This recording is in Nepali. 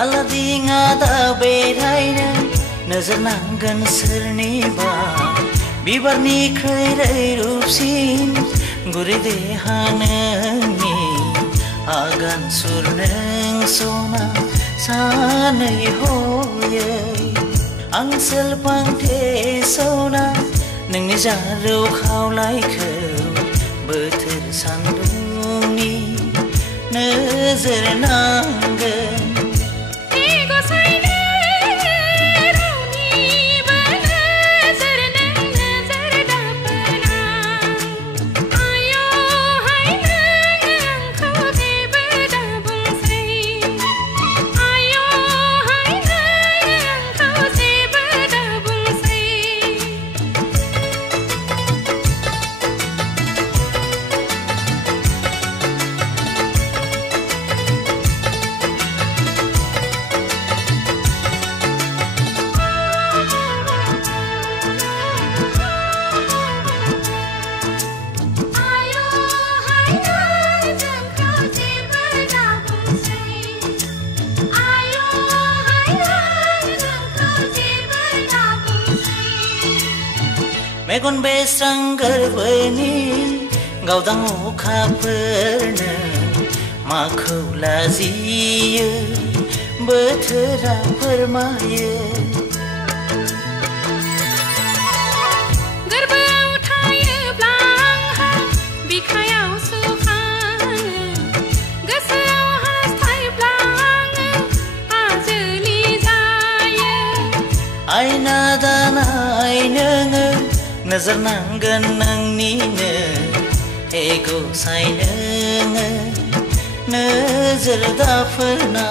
आलादि ngada बेरायनो नोजोर नांगोन सोरनिबा बिबारनिख्रुइ रैरुबसिन गुरै देहा नोंनि आगान सुर नों सना सानै हयै आं सेलफांथे सना नोंनि जारौ खावलायखौ बोथोर सान्दुंनि नोजोर नांगोन मेगन बेस्रां गोरबोनि गावदां अखाफोरनो माखौ लाजियो बोथोरा फोरमायो गोरबोआव थायोब्ला आंहा बिखायाव सुखाङो गोसोआव हास्थायब्ला आङो आजोलि जायो आयना दानाय नोङो नोजोर नांगोन नोंनिनो एगौ साय नोङो नोजोर दाफोरना